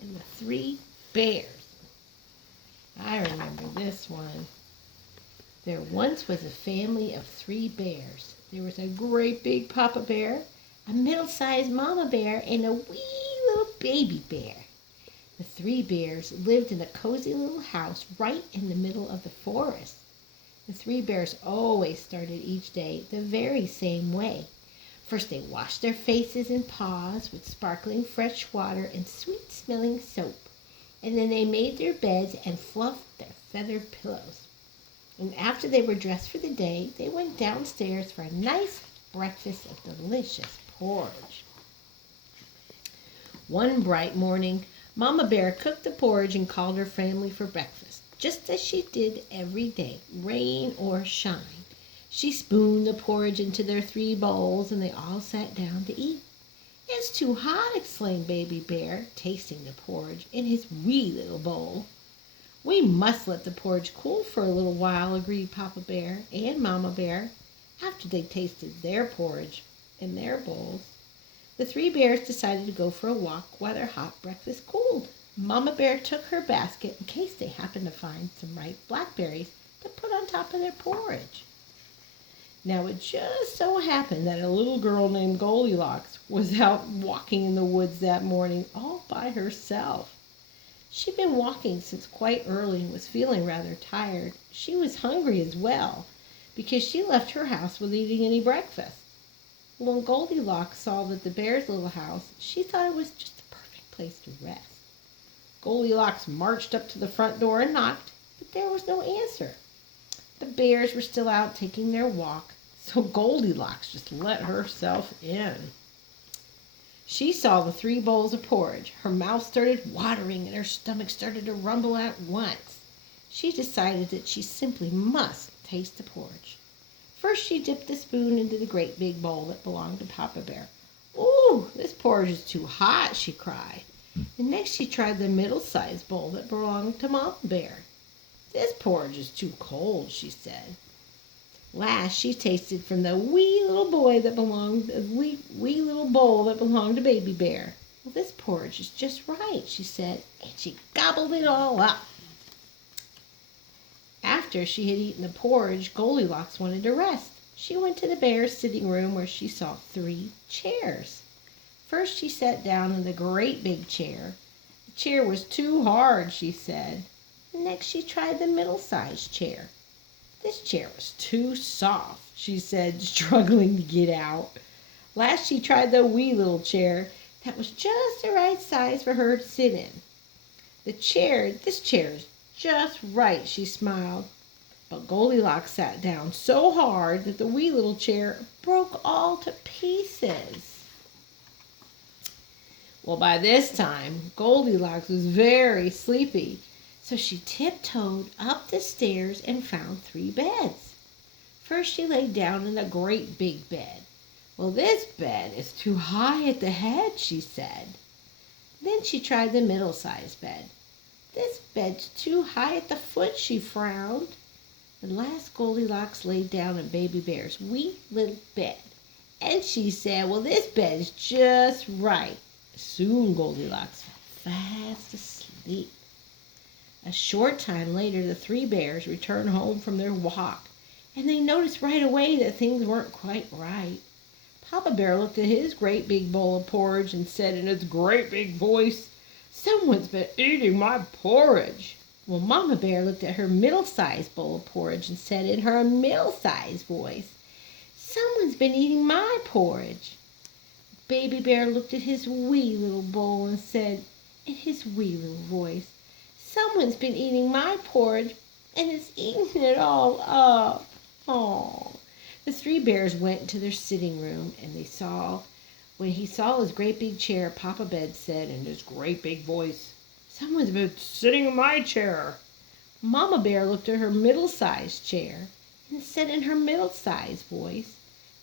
and the Three Bears. I remember this one. There once was a family of three bears. There was a great big papa bear, a middle-sized mama bear, and a wee little baby bear. The three bears lived in a cozy little house right in the middle of the forest. The three bears always started each day the very same way. First, they washed their faces and paws with sparkling fresh water and sweet-smelling soap. And then they made their beds and fluffed their feathered pillows. And after they were dressed for the day, they went downstairs for a nice breakfast of delicious porridge. One bright morning, Mama Bear cooked the porridge and called her family for breakfast, just as she did every day, rain or shine. She spooned the porridge into their three bowls, and they all sat down to eat. "It's too hot," exclaimed Baby Bear, tasting the porridge in his wee little bowl. "We must let the porridge cool for a little while," agreed Papa Bear and Mama Bear, after they tasted their porridge in their bowls. The three bears decided to go for a walk while their hot breakfast cooled. Mama Bear took her basket in case they happened to find some ripe blackberries to put on top of their porridge. Now it just so happened that a little girl named Goldilocks was out walking in the woods that morning all by herself. She'd been walking since quite early and was feeling rather tired. She was hungry as well, because she left her house without eating any breakfast. When Goldilocks saw that the bear's little house, she thought it was just the perfect place to rest. Goldilocks marched up to the front door and knocked, but there was no answer. The bears were still out taking their walk, so Goldilocks just let herself in. She saw the three bowls of porridge. Her mouth started watering and her stomach started to rumble at once. She decided that she simply must taste the porridge. First, she dipped the spoon into the great big bowl that belonged to Papa Bear. "Ooh, this porridge is too hot," she cried. And next she tried the middle-sized bowl that belonged to Mama Bear. "This porridge is too cold," she said. Last, she tasted from the wee little bowl that belonged to Baby Bear. "Well, this porridge is just right," she said, and she gobbled it all up. After she had eaten the porridge, Goldilocks wanted to rest. She went to the bear's sitting room where she saw three chairs. First, she sat down in the great big chair. The chair was too hard, she said. Next, she tried the middle-sized chair. This chair was too soft, she said, struggling to get out. Last, she tried the wee little chair that was just the right size for her to sit in. This chair is just right," she smiled. But Goldilocks sat down so hard that the wee little chair broke all to pieces. Well, by this time, Goldilocks was very sleepy, so she tiptoed up the stairs and found three beds. First, she lay down in a great big bed. "Well, this bed is too high at the head," she said. Then she tried the middle-sized bed. "This bed's too high at the foot," she frowned. At last Goldilocks laid down in Baby Bear's wee little bed. And she said, "Well, this bed is just right." Soon Goldilocks fell fast asleep. A short time later, the three bears returned home from their walk, and they noticed right away that things weren't quite right. Papa Bear looked at his great big bowl of porridge and said in his great big voice, "Someone's been eating my porridge." Well, Mama Bear looked at her middle-sized bowl of porridge and said in her middle-sized voice, "Someone's been eating my porridge." Baby Bear looked at his wee little bowl and said in his wee little voice, "Someone's been eating my porridge and has eaten it all up." Oh. The three bears went into their sitting room, and when he saw his great big chair, Papa Bear said in his great big voice, "Someone's been sitting in my chair." Mama Bear looked at her middle-sized chair and said in her middle-sized voice,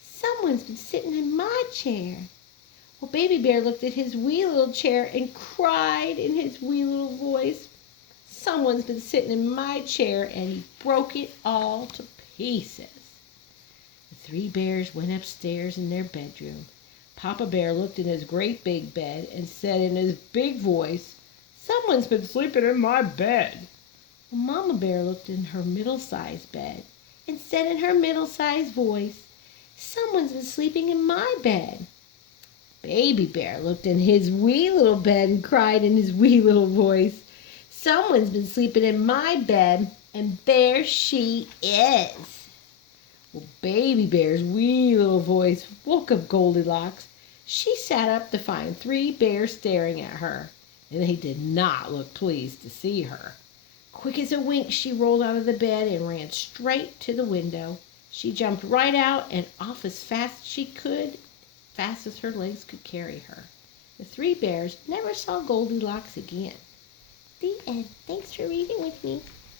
"Someone's been sitting in my chair." Well, Baby Bear looked at his wee little chair and cried in his wee little voice, "Someone's been sitting in my chair," and he broke it all to pieces. The three bears went upstairs in their bedroom. Papa Bear looked in his great big bed and said in his big voice, Someone's been sleeping in my bed. Well, Mama Bear looked in her middle-sized bed and said in her middle-sized voice, "Someone's been sleeping in my bed." Baby Bear looked in his wee little bed and cried in his wee little voice, "Someone's been sleeping in my bed, and there she is." Well, Baby Bear's wee little voice woke up Goldilocks. She sat up to find three bears staring at her, and they did not look pleased to see her. Quick as a wink, she rolled out of the bed and ran straight to the window. She jumped right out and off as fast as she could, fast as her legs could carry her. The three bears never saw Goldilocks again. The end. Thanks for reading with me.